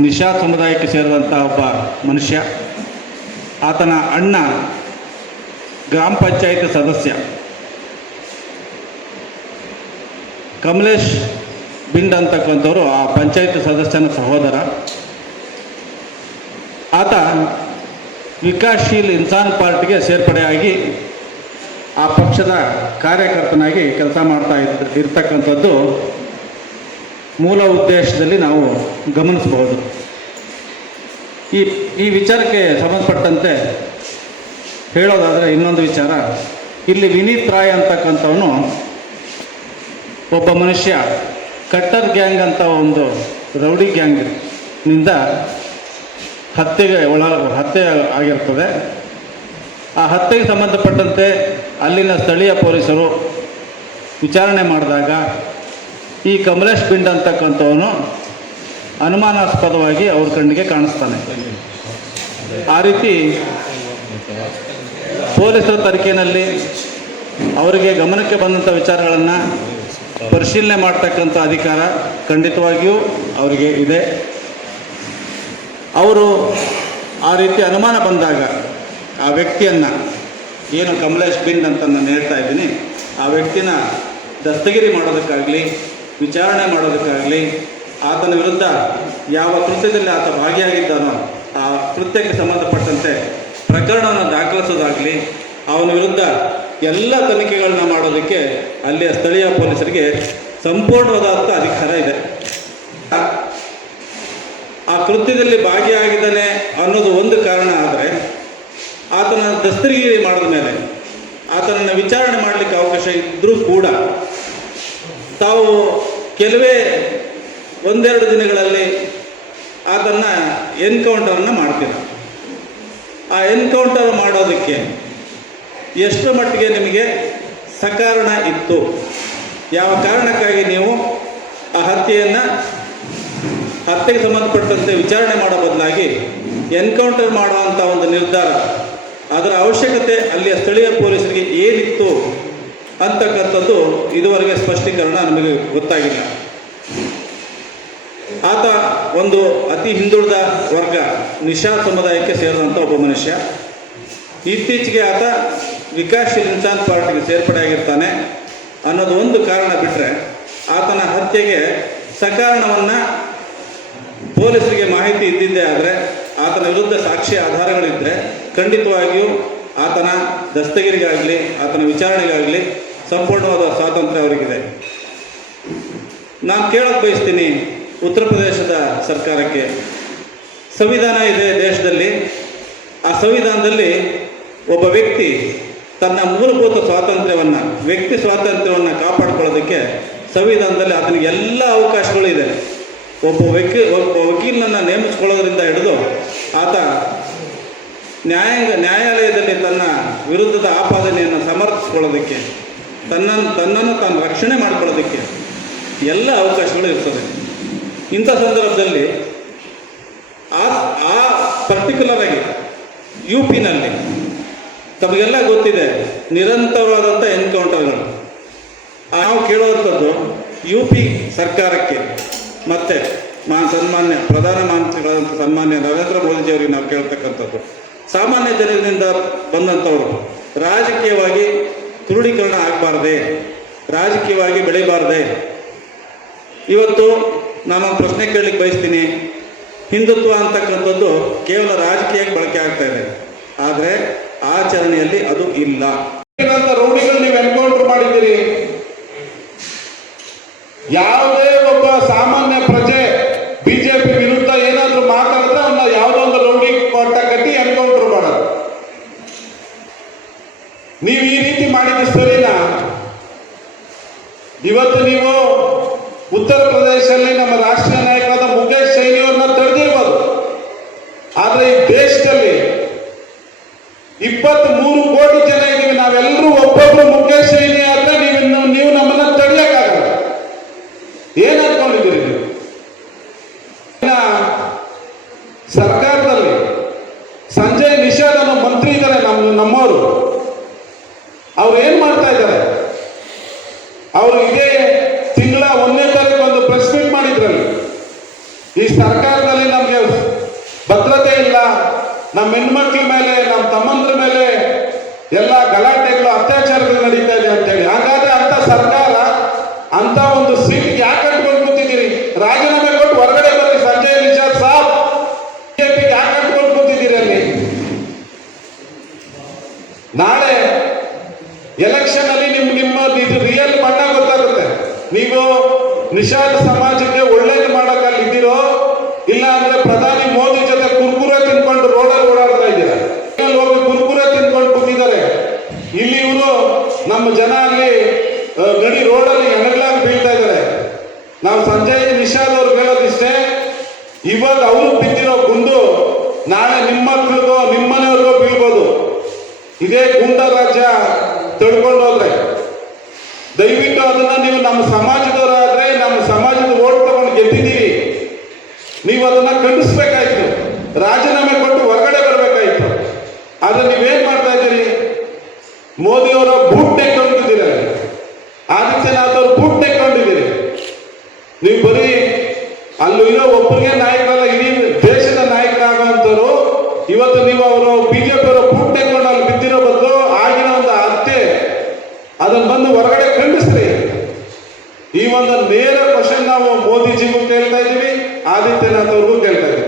ನಿಷಾದ್ ಸಮುದಾಯಕ್ಕೆ ಸೇರಿದಂಥ ಒಬ್ಬ ಮನುಷ್ಯ. ಆತನ ಅಣ್ಣ ಗ್ರಾಮ ಪಂಚಾಯತ್ ಸದಸ್ಯ. ಕಮಲೇಶ್ ಬಿಂಡ್ ಅಂತಕ್ಕಂಥವ್ರು ಆ ಪಂಚಾಯತ್ ಸದಸ್ಯನ ಸಹೋದರ. ಆತ ವಿಕಾಸಶೀಲ್ ಇನ್ಸಾನ್ ಪಾರ್ಟಿಗೆ ಸೇರ್ಪಡೆಯಾಗಿ ಆ ಪಕ್ಷದ ಕಾರ್ಯಕರ್ತನಾಗಿ ಕೆಲಸ ಮಾಡ್ತಾ ಇರ್ತಕ್ಕಂಥದ್ದು ಮೂಲ ಉದ್ದೇಶದಲ್ಲಿ ನಾವು ಗಮನಿಸಬಹುದು. ಈ ವಿಚಾರಕ್ಕೆ ಸಂಬಂಧಪಟ್ಟಂತೆ ಹೇಳೋದಾದರೆ ಇನ್ನೊಂದು ವಿಚಾರ, ಇಲ್ಲಿ ವಿನೀತ್ ರಾಯ್ ಅಂತಕ್ಕಂಥವನು ಒಬ್ಬ ಮನುಷ್ಯ ಕಟ್ಟರ್ ಗ್ಯಾಂಗ್ ಅಂತ ಒಂದು ರೌಡಿ ಗ್ಯಾಂಗ್ನಿಂದ ಹತ್ಯೆ ಆಗಿರ್ತದೆ. ಆ ಹತ್ಯೆಗೆ ಸಂಬಂಧಪಟ್ಟಂತೆ ಅಲ್ಲಿನ ಸ್ಥಳೀಯ ಪೊಲೀಸರು ವಿಚಾರಣೆ ಮಾಡಿದಾಗ ಈ ಕಮಲೇಶ್ ಬಿಂಡ್ ಅಂತಕ್ಕಂಥವನು ಅನುಮಾನಾಸ್ಪದವಾಗಿ ಅವ್ರ ಕಣ್ಣಿಗೆ ಕಾಣಿಸ್ತಾನೆ. ಆ ರೀತಿ ಪೊಲೀಸರ ತನಿಖೆಯಲ್ಲಿ ಅವರಿಗೆ ಗಮನಕ್ಕೆ ಬಂದಂಥ ವಿಚಾರಗಳನ್ನು ಪರಿಶೀಲನೆ ಮಾಡ್ತಕ್ಕಂಥ ಅಧಿಕಾರ ಖಂಡಿತವಾಗಿಯೂ ಅವರಿಗೆ ಇದೆ. ಅವರು ಆ ರೀತಿ ಅನುಮಾನ ಬಂದಾಗ ಆ ವ್ಯಕ್ತಿಯನ್ನು, ಏನು ಕಮಲೇಶ್ ಬಿಂಡ್ ಅಂತ ನಾನು ಹೇಳ್ತಾ ಇದ್ದೀನಿ, ಆ ವ್ಯಕ್ತಿನ ದಸ್ತಗಿರಿ ಮಾಡೋದಕ್ಕಾಗಲಿ ವಿಚಾರಣೆ ಮಾಡೋದಕ್ಕಾಗಲಿ ಆತನ ವಿರುದ್ಧ ಯಾವ ಕೃತ್ಯದಲ್ಲಿ ಆತ ಭಾಗಿಯಾಗಿದ್ದಾನೋ ಆ ಕೃತ್ಯಕ್ಕೆ ಸಂಬಂಧಪಟ್ಟಂತೆ ಪ್ರಕರಣವನ್ನು ದಾಖಲಿಸೋದಾಗಲಿ ಅವನ ವಿರುದ್ಧ ಎಲ್ಲ ತನಿಖೆಗಳನ್ನ ಮಾಡೋದಕ್ಕೆ ಅಲ್ಲಿಯ ಸ್ಥಳೀಯ ಪೊಲೀಸರಿಗೆ ಸಂಪೂರ್ಣವಾದ ಅಧಿಕಾರ ಇದೆ. ಆ ಕೃತ್ಯದಲ್ಲಿ ಭಾಗಿಯಾಗಿದ್ದಾನೆ ಅನ್ನೋದು ಒಂದು ಕಾರಣ ಆದರೆ ಆತನ ದಸ್ತಗಿರಿ ಮಾಡಿದ ಮೇಲೆ ಆತನನ್ನು ವಿಚಾರಣೆ ಮಾಡಲಿಕ್ಕೆ ಅವಕಾಶ ಇದ್ದರೂ ಕೂಡ ತಾವು ಕೆಲವೇ ಒಂದೆರಡು ದಿನಗಳಲ್ಲಿ ಆತನ ಎನ್ಕೌಂಟರನ್ನು ಮಾಡ್ತೀರ. ಆ ಎನ್ಕೌಂಟರ್ ಮಾಡೋದಕ್ಕೆ ಎಷ್ಟು ಮಟ್ಟಿಗೆ ನಿಮಗೆ ಸಕಾರಣ ಇತ್ತು, ಯಾವ ಕಾರಣಕ್ಕಾಗಿ ನೀವು ಆ ಹತ್ಯೆಗೆ ಸಂಬಂಧಪಟ್ಟಂತೆ ವಿಚಾರಣೆ ಮಾಡೋ ಬದಲಾಗಿ ಎನ್ಕೌಂಟರ್ ಮಾಡುವಂಥ ಒಂದು ನಿರ್ಧಾರ, ಅದರ ಅವಶ್ಯಕತೆ ಅಲ್ಲಿಯ ಸ್ಥಳೀಯ ಪೊಲೀಸರಿಗೆ ಏನಿತ್ತು ಅಂತಕ್ಕಂಥದ್ದು ಇದುವರೆಗೆ ಸ್ಪಷ್ಟೀಕರಣ ನಮಗೆ ಗೊತ್ತಾಗಿಲ್ಲ. ಆತ ಒಂದು ಅತಿ ಹಿಂದುಳಿದ ವರ್ಗ ನಿಷಾದ್ ಸಮುದಾಯಕ್ಕೆ ಸೇರಿದಂಥ ಒಬ್ಬ ಮನುಷ್ಯ. ಇತ್ತೀಚೆಗೆ ಆತ ವಿಕಾಸಶೀಲ್ ಇನ್ಸಾನ್ ಪಾರ್ಟಿಗೆ ಸೇರ್ಪಡೆಯಾಗಿರ್ತಾನೆ ಅನ್ನೋದು ಒಂದು ಕಾರಣ ಬಿಟ್ಟರೆ ಆತನ ಹತ್ಯೆಗೆ ಸಕಾರಣವನ್ನು ಪೊಲೀಸರಿಗೆ ಮಾಹಿತಿ ಇದ್ದಿದ್ದೇ ಆದರೆ ಆತನ ವಿರುದ್ಧ ಸಾಕ್ಷಿ ಆಧಾರಗಳಿದ್ದರೆ ಖಂಡಿತವಾಗಿಯೂ ಆತನ ದಸ್ತಗಿರಿಗಾಗಲಿ ಆತನ ವಿಚಾರಣೆಗಾಗಲಿ ಸಂಪೂರ್ಣವಾದ ಸ್ವಾತಂತ್ರ್ಯ ಅವರಿಗಿದೆ. ನಾನು ಕೇಳೋಕ್ಕೆ ಬಯಸ್ತೀನಿ ಉತ್ತರ ಪ್ರದೇಶದ ಸರ್ಕಾರಕ್ಕೆ, ಸಂವಿಧಾನ ಇದೆ ದೇಶದಲ್ಲಿ. ಆ ಸಂವಿಧಾನದಲ್ಲಿ ಒಬ್ಬ ವ್ಯಕ್ತಿ ತನ್ನ ಮೂಲಭೂತ ಸ್ವಾತಂತ್ರ್ಯವನ್ನು, ವ್ಯಕ್ತಿ ಸ್ವಾತಂತ್ರ್ಯವನ್ನು ಕಾಪಾಡಿಕೊಳ್ಳೋದಕ್ಕೆ ಸಂವಿಧಾನದಲ್ಲಿ ಆತನಿಗೆ ಎಲ್ಲ ಅವಕಾಶಗಳು ಇದೆ. ಒಬ್ಬ ವಕೀಲನನ್ನು ನೇಮಿಸ್ಕೊಳ್ಳೋದ್ರಿಂದ ಹಿಡಿದು ಆತ ನ್ಯಾಯಾಲಯದಲ್ಲಿ ತನ್ನ ವಿರುದ್ಧದ ಆಪಾದನೆಯನ್ನು ಸಮರ್ಥಿಸ್ಕೊಳ್ಳೋದಕ್ಕೆ, ತನ್ನನ್ನು ತಾನು ರಕ್ಷಣೆ ಮಾಡಿಕೊಳ್ಳೋದಕ್ಕೆ ಎಲ್ಲ ಅವಕಾಶಗಳು ಇರ್ತದೆ. ಇಂಥ ಸಂದರ್ಭದಲ್ಲಿ ಆ ಪರ್ಟಿಕ್ಯುಲರ್ ಆಗಿ ಯು ಪಿನಲ್ಲಿ ತಮಗೆಲ್ಲ ಗೊತ್ತಿದೆ ನಿರಂತರವಾದಂಥ ಎನ್ಕೌಂಟರ್ಗಳು. ನಾವು ಕೇಳುವಂಥದ್ದು ಯು ಪಿ ಸರ್ಕಾರಕ್ಕೆ ಮತ್ತು ಸನ್ಮಾನ್ಯ ಪ್ರಧಾನಮಂತ್ರಿಗಳಂಥ ಸನ್ಮಾನ್ಯ ನರೇಂದ್ರ ಮೋದಿಜಿಯವರಿಗೆ ನಾವು ಕೇಳ್ತಕ್ಕಂಥದ್ದು, ಸಾಮಾನ್ಯ ಜನರಿಂದ ಬಂದಂಥವರು ರಾಜಕೀಯವಾಗಿ ಕ್ರೋಢೀಕರಣ ಆಗಬಾರ್ದೆ, ರಾಜಕೀಯವಾಗಿ ಬೆಳಿಬಾರ್ದೆ. ಇವತ್ತು ನಾನೊಂದು ಪ್ರಶ್ನೆ ಕೇಳಲಿಕ್ಕೆ ಬಯಸ್ತೀನಿ. ಹಿಂದುತ್ವ ಅಂತಕ್ಕಂಥದ್ದು ಕೇವಲ ರಾಜಕೀಯಕ್ಕೆ ಬಳಕೆ ಆಗ್ತಾ ಇದೆ, ಆದರೆ ಆಚರಣೆಯಲ್ಲಿ ಅದು ಇಲ್ಲ. ರೌಡಿಗಳು ನೀವು ಎನ್ಕೌಂಟರ್ ಮಾಡಿದ್ದೀರಿ. ಯಾವುದೇ ಒಬ್ಬ ಸಾಮಾನ್ಯ ಪ್ರಜೆ ಬಿಜೆಪಿ ವಿರುದ್ಧ ಏನಾದರೂ ಮಾತಾಡಿದ್ರೆ ಅವನ್ನ ಯಾವುದೋ ಒಂದು ರೌಡಿ ಪಟ್ಟ ಕಟ್ಟಿ ಎನ್ಕೌಂಟರ್ ಮಾಡೋದು. ನೀವು ಈ ರೀತಿ ಮಾಡಿದ್ದು ಸರಿನಾ? ಇವತ್ತು ನೀವು ಉತ್ತರ ಪ್ರದೇಶದಲ್ಲಿ ನಮ್ಮ ರಾಷ್ಟ್ರೀಯ ನಾಯಕರಾದ ಮುಖೇಶ್ ಸೈನಿಯವ್ರನ್ನ ತಡೆದಿರ್ಬೋದು, ಆದ್ರೆ ಈ ದೇಶದಲ್ಲಿ 23 ಕೋಟಿ ಜನ ಇದ್ದೀವಿ. ನಾವೆಲ್ಲರೂ ಒಬ್ಬೊಬ್ರು ಮುಖೇಶ್ ಸೈನಿ ಆದ್ರೆ ನೀವು ನಮ್ಮನ್ನ ತಡೆಯಕ್ಕಾಗಲ್ಲ. ಏನ್ ಅನ್ಕೊಂಡಿದ್ದೀರಿ ನೀವು? ಸರ್ಕಾರದಲ್ಲಿ ಸಂಜಯ್ ನಿಷಾದ್ ಅನ್ನೋ ಮಂತ್ರಿ ಇದ್ದಾರೆ, ನಮ್ಮವರು. ಅವ್ರು ಏನ್ ಮಾಡ್ತಾ ಇದ್ದಾರೆ? ಅವರು ಇದೇ ತಿಂಗಳ 1ನೇ ತಾರೀಕು ಒಂದು ಪ್ರೆಸ್ ಮೀಟ್ ಮಾಡಿದ್ರಲ್ಲಿ ಈ ಸರ್ಕಾರದಲ್ಲಿ ನಮಗೆ ಭದ್ರತೆ ಇಲ್ಲ, ನಮ್ಮ ಹೆಣ್ಮಕ್ಳ ಮೇಲೆ, ನಮ್ಮ ತಮ್ಮಂದ್ರ ಮೇಲೆ ಎಲ್ಲ ಗಲಾಟೆಗಳು, ಅತ್ಯಾಚಾರಗಳು ನಡೀತಾ ಇದೆ ಅಂತೇಳಿ. ಹಾಗಾದ್ರೆ ಅಂತ ಸರ್ಕಾರ, ಅಂತ ಒಂದು ಸೀಟ್ ಯಾಕೆ ಕಟ್ಕೊಂಡು ಕೂತಿದ್ದೀರಿ? ರಾಜೀನಾಮೆ ಕೊಟ್ಟು ಹೊರಗಡೆ ಬರ್ರಿ ಸಂಜಯ್ ನಿಷಾದ್ ಸಾಬ್. ಬಿಜೆಪಿಗೆ ಯಾಕೆ ಕಟ್ಕೊಂಡು ಕೂತಿದ್ದೀರಿ ಅಲ್ಲಿ? ನಾಳೆ ಎಲೆಕ್ಷನ್ ಅಲ್ಲಿ ನಿಮ್ಮ ಇದು ರಿಯಲ್ ಬಣ್ಣ ಗೊತ್ತಾಗುತ್ತೆ. ನೀವು ನಿಷಾದ್ ಸಮಾಜಕ್ಕೆ ಒಳ್ಳೇದು ಮಾಡಕ್ ಅಲ್ಲಿ ಇದ್ದೀರೋ, ಇಲ್ಲ ಅಂದ್ರೆ ಪ್ರಧಾನಿ ಮೋದಿ ಜೊತೆ ಕುರ್ಕುರೆ ತಿನ್ಕೊಂಡು ರೋಡಲ್ಲಿ ಓಡಾಡ್ತಾ ಇದ್ದೀರಾ. ಹೋಗಿ ಕುರ್ಕುರೆ ತಿನ್ಕೊಂಡು ಕೂತಿದ್ದಾರೆ. ಇಲ್ಲಿ ಇವರು ನಮ್ಮ ಜನ ಅಲ್ಲಿ ನಡಿ ರೋಡಲ್ಲಿ ಎಣಗ್ಲಾಗಿ ಬೀಳ್ತಾ ಇದ್ದಾರೆ. ನಾವು ಸಂಜಯ್ ನಿಷಾದ್ ಅವ್ರು ಹೇಳೋದಿಷ್ಟೇ, ಇವಾಗ ಅವರು ಬಿದ್ದಿರೋ ಗುಂಡು ನಾಳೆ ನಿಮ್ಮ ಮಕ್ಕಳಿಗೋ ನಿಮ್ಮ ಮನೆಯವ್ರಿಗೋ ಬೀಳ್ಬೋದು. ಇದೇ ಗುಂಡ ರಾಜ್ಯ ತಿಳ್ಕೊಂಡು ಹೋದ್ರೆ ದಯವಿಟ್ಟು ಅದನ್ನ ನೀವು ನಮ್ಮ ಸಮಾಜದವರಾದ್ರೆ, ನಮ್ಮ ಸಮಾಜದ ಓಟ್ ತಗೊಂಡು ಗೆದ್ದಿದ್ದೀರಿ, ನೀವು ಅದನ್ನ ಖಂಡಿಸ್ಬೇಕಾಯ್ತು, ರಾಜೀನಾಮೆ ಕೊಟ್ಟು ಹೊರಗಡೆ ಬರಬೇಕಾಯ್ತು. ಆದ್ರೆ ನೀವೇನ್ ಮಾಡ್ತಾ ಇದ್ದೀರಿ? ಮೋದಿಯವರ ಬೂಟ್ ತೆಕ್ಕೊಂಡಿದ್ದೀರ, ಆದಿತ್ಯನಾಥ್ ಅವ್ರ ಬೂಟ್ ತೆಕ್ಕೊಂಡಿದ್ದೀರಿ. ನೀವು ಬರೀ ಅಲ್ಲೂ ಇರೋ ಒಬ್ಬರಿಗೆ ನಾಯಕರಲ್ಲ, ಇಡೀ ದೇಶದ ನಾಯಕರಾಗುವಂಥವ್ರು. ಇವತ್ತು ನೀವು ಅವರು ಬಿಜೆಪಿ ಅವರ ಬೂಟ್ ತೆಕ್ಕೊಂಡು ಅಲ್ಲಿ ಬಿದ್ದಿರೋ ಬದಲು ಆಗಿನ ಒಂದು ಹತ್ಯೆ ಅದನ್ನು ಬಂದು ಹೊರಗಡೆ ಖಂಡಿಸ್ರಿ. ಈ ಒಂದು ನೇರ ಕ್ವಶನ್ ನಾವು ಮೋದಿಜಿಗೂ ಕೇಳ್ತಾ ಇದ್ದೀವಿ, ಆದಿತ್ಯನಾಥ್ ಅವ್ರಿಗೂ ಕೇಳ್ತಾ ಇದ್ದೀವಿ.